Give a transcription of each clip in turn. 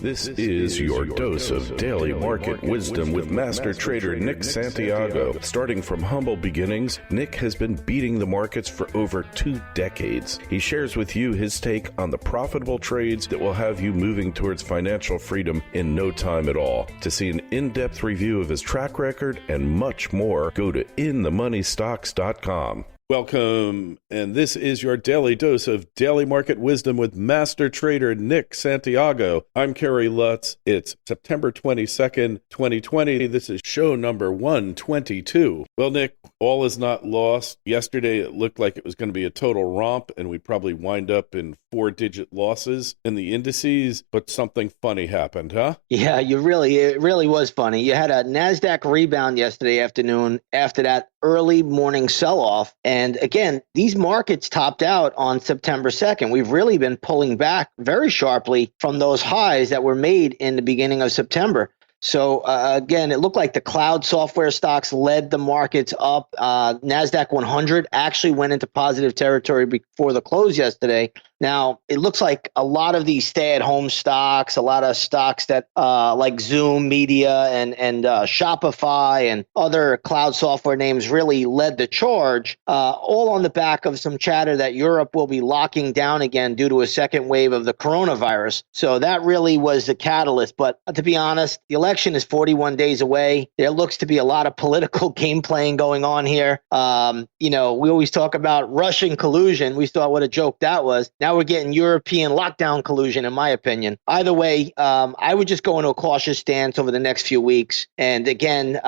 This is your dose of daily market wisdom with master trader Nick Santiago. Starting from humble beginnings, Nick has been beating the markets for over 2 decades. He shares with you his take on the profitable trades that will have you moving towards financial freedom in no time at all. To see an in-depth review of his track record and much more, go to inthemoneystocks.com. Welcome, and this is your daily dose of daily market wisdom with master trader Nick Santiago. I'm Kerry Lutz. It's September 22nd, 2020. This is show number 122. Well, Nick, all is not lost. Yesterday, it looked like it was going to be a total romp, and we'd probably wind up in 4-digit losses in the indices, but something funny happened, huh? Yeah, it really was funny. You had a NASDAQ rebound yesterday afternoon after that early morning sell-off. And again, these markets topped out on September 2nd. We've really been pulling back very sharply from those highs that were made in the beginning of September. So again, it looked like the cloud software stocks led the markets up. NASDAQ 100 actually went into positive territory before the close yesterday. Now, it looks like a lot of these stay-at-home stocks, a lot of stocks that like Zoom Media and Shopify and other cloud software names really led the charge, all on the back of some chatter that Europe will be locking down again due to a second wave of the coronavirus. So that really was the catalyst. But to be honest, the election is 41 days away. There looks to be a lot of political game playing going on here. We always talk about Russian collusion. We thought what a joke that was. Now we're getting European lockdown collusion, in my opinion. Either way, I would just go into a cautious stance over the next few weeks. And again,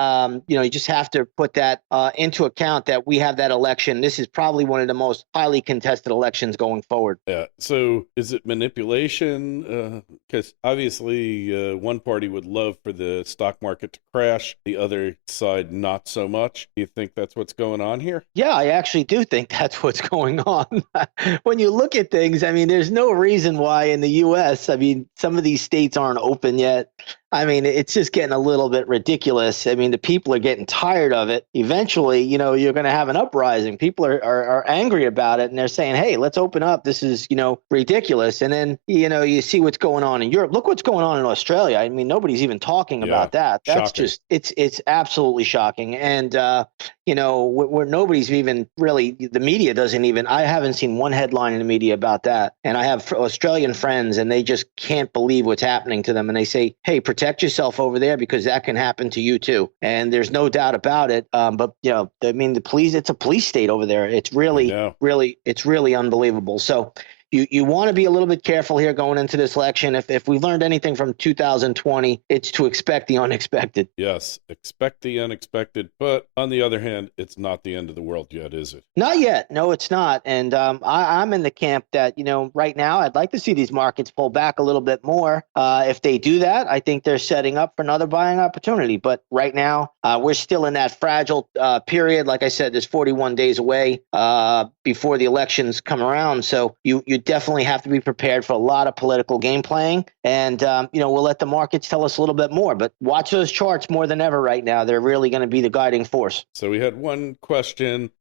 you just have to put that into account that we have that election. This is probably one of the most highly contested elections going forward. Yeah. So is it manipulation? Because obviously one party would love for the stock market to crash, the other side not so much. Do you think that's what's going on here? Yeah, I actually do think that's what's going on. When you look at things, I mean, there's no reason why in the U.S., I mean, some of these states aren't open yet. I mean, it's just getting a little bit ridiculous. I mean, the people are getting tired of it. Eventually, you're going to have an uprising. People are angry about it, and they're saying, hey, let's open up. This is, ridiculous. And then, you see what's going on in Europe. Look what's going on in Australia. I mean, nobody's even talking about that. That's shocking. It's absolutely shocking. And, where nobody's even really, the media doesn't even, I haven't seen one headline in the media about that. And I have Australian friends, and they just can't believe what's happening to them. And they say, hey, protect yourself over there because that can happen to you too. And there's no doubt about it. But I mean, the police, it's a police state over there. It's really unbelievable. So you want to be a little bit careful here going into this election. If we've learned anything from 2020, it's to expect the unexpected. Yes, expect the unexpected. But on the other hand, it's not the end of the world yet, is it? Not yet. No, it's not. And I'm in the camp that, right now I'd like to see these markets pull back a little bit more. If they do that, I think they're setting up for another buying opportunity. But right now, we're still in that fragile period. Like I said, there's 41 days away before the elections come around. So you definitely have to be prepared for a lot of political game playing. And, we'll let the markets tell us a little bit more. But watch those charts more than ever right now. They're really going to be the guiding force. So we had one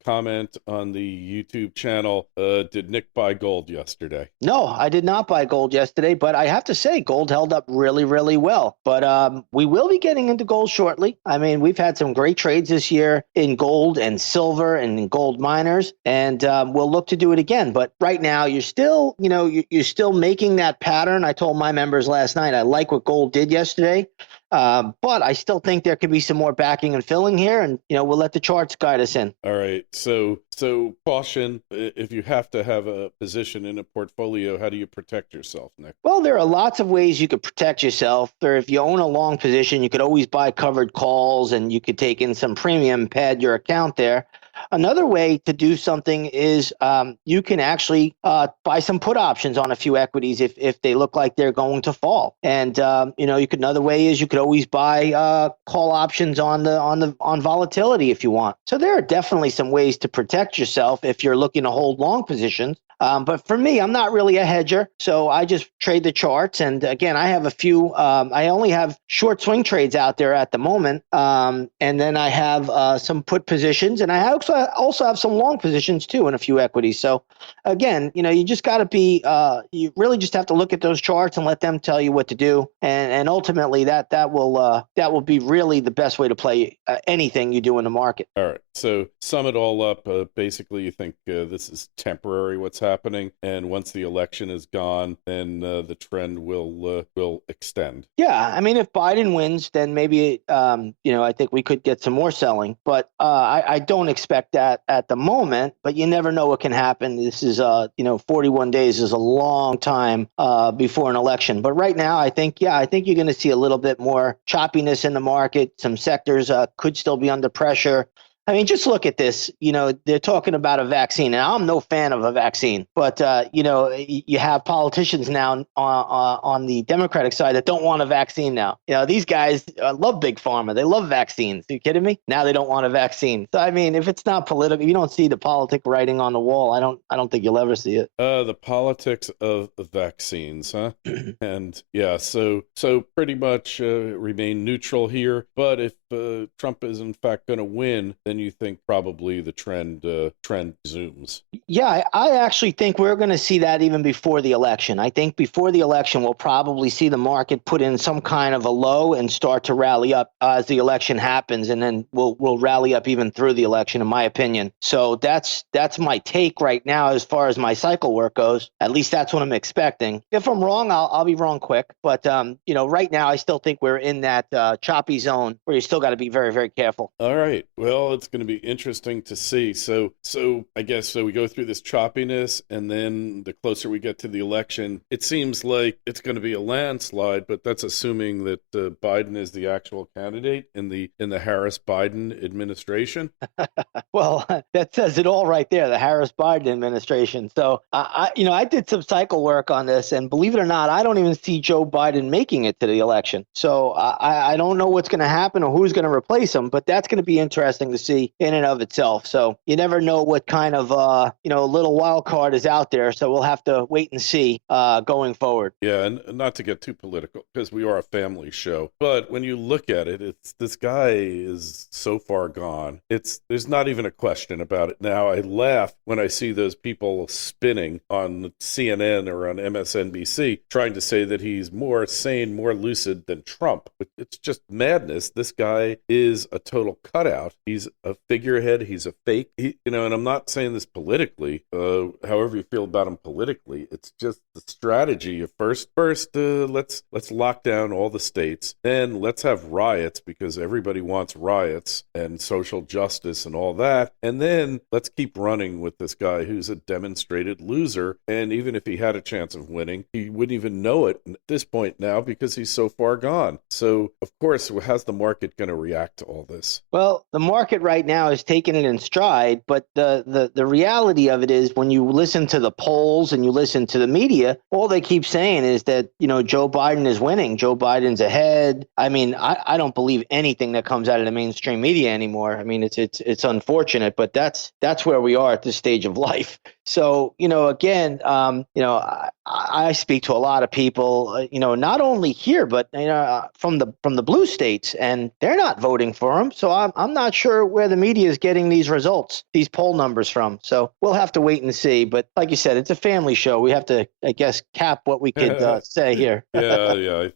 comment on the YouTube channel. Did Nick buy gold yesterday? No, I did not buy gold yesterday. But I have to say, gold held up really, really well. But we will be getting into gold shortly. I mean, we've had some great trades this year in gold and silver and in gold miners. And we'll look to do it again. But right now, you're still making that pattern. I told my members last night, I like what gold did yesterday, but I still think there could be some more backing and filling here, and we'll let the charts guide us in. All right. So caution, if you have to have a position in a portfolio, how do you protect yourself, Nick? Well, there are lots of ways you could protect yourself. Or if you own a long position, you could always buy covered calls, and you could take in some premium, pad your account there. Another way to do something is you can actually buy some put options on a few equities if they look like they're going to fall. And another way is you could always buy call options on volatility if you want. So there are definitely some ways to protect yourself if you're looking to hold long positions. But for me, I'm not really a hedger, so I just trade the charts. And again, I have a few. I only have short swing trades out there at the moment, and then I have some put positions, and I also have some long positions too in a few equities. So again, you just got to be. You really just have to look at those charts and let them tell you what to do, and ultimately that will be really the best way to play anything you do in the market. All right. So sum it all up. Basically, you think this is temporary, what's happening, and once the election is gone, then the trend will extend. Yeah, I mean, if Biden wins, then maybe I think we could get some more selling, but I don't expect that at the moment. But you never know what can happen. This is 41 days is a long time before an election. But right now, I think you're going to see a little bit more choppiness in the market. Some sectors could still be under pressure. I mean, just look at this. They're talking about a vaccine, and I'm no fan of a vaccine. But you have politicians now on the Democratic side that don't want a vaccine now. These guys love big pharma. They love vaccines. Are you kidding me? Now they don't want a vaccine. So I mean, if it's not political, you don't see the politic writing on the wall. I don't think you'll ever see it. The politics of vaccines, huh? And yeah, so pretty much remain neutral here. But if Trump is in fact going to win, then you think probably the trend zooms. Yeah, I actually think we're going to see that even before the election. I think before the election, we'll probably see the market put in some kind of a low and start to rally up as the election happens, and then we'll rally up even through the election, in my opinion. So that's my take right now as far as my cycle work goes. At least that's what I'm expecting. If I'm wrong, I'll be wrong quick. But right now, I still think we're in that choppy zone where you still got to be very, very careful. All right. Well, it's going to be interesting to see. So I guess we go through this choppiness, and then the closer we get to the election, it seems like it's going to be a landslide. But that's assuming that Biden is the actual candidate in the Harris-Biden administration. Well, that says it all right there. The Harris-Biden administration. So I did some cycle work on this, and believe it or not, I don't even see Joe Biden making it to the election. So I don't know what's going to happen or who's going to replace him, but that's going to be interesting to see in and of itself. So you never know what kind of little wild card is out there. So we'll have to wait and see going forward. Yeah, and not to get too political because we are a family show, but when you look at it, it's this guy is so far gone. There's not even a question about it now. I laugh when I see those people spinning on CNN or on MSNBC trying to say that he's more sane, more lucid than Trump. It's just madness. This guy is a total cutout. He's a figurehead. He's a fake. And I'm not saying this politically. However you feel about him politically, it's just the strategy of first, let's lock down all the states. Then let's have riots because everybody wants riots and social justice and all that. And then let's keep running with this guy who's a demonstrated loser. And even if he had a chance of winning, he wouldn't even know it at this point now because he's so far gone. So, of course, how's the market going to react to all this? Well, the market right now is taking it in stride, but the reality of it is when you listen to the polls and you listen to the media, all they keep saying is that, Joe Biden is winning. Joe Biden's ahead. I mean, I don't believe anything that comes out of the mainstream media anymore. I mean, it's unfortunate, but that's where we are at this stage of life. So, again, I speak to a lot of people, not only here, but from the blue states, and they're not voting for him. So I'm not sure where the media is getting these results, these poll numbers from. So we'll have to wait and see. But like you said, it's a family show. We have to, I guess, cap what we could say here. Yeah,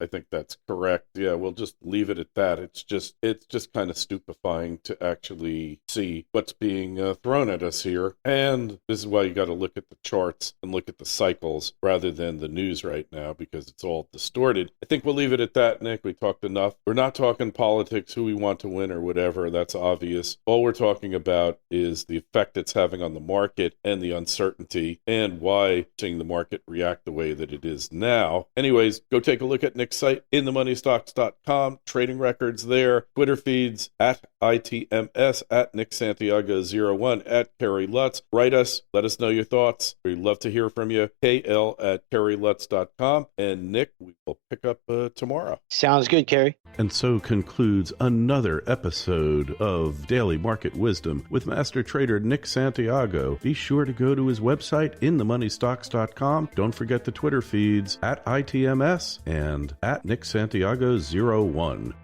I think that's correct. Yeah, we'll just leave it at that. It's just kind of stupefying to actually see what's being thrown at us here. And this is why you got to look at the charts and look at the cycles rather than the news right now because it's all distorted. I think we'll leave it at that, Nick. We talked enough. We're not talking politics, who we want to win or whatever. That's obvious. All we're talking about is the effect it's having on the market and the uncertainty and why seeing the market react the way that it is now. Anyways, go take a look at Nick's site, inthemoneystocks.com, trading records there, Twitter feeds at ITMS, at Nick Santiago 01, at Kerry Lutz. Write us. Let us know your thoughts. We'd love to hear from you. KL@KerryLutz.com. And Nick, we will pick up tomorrow. Sounds good, Kerry. And so concludes another episode of Daily Market Wisdom with Master Trader Nick Santiago. Be sure to go to his website, inthemoneystocks.com. Don't forget the Twitter feeds @ITMS and @NickSantiago01.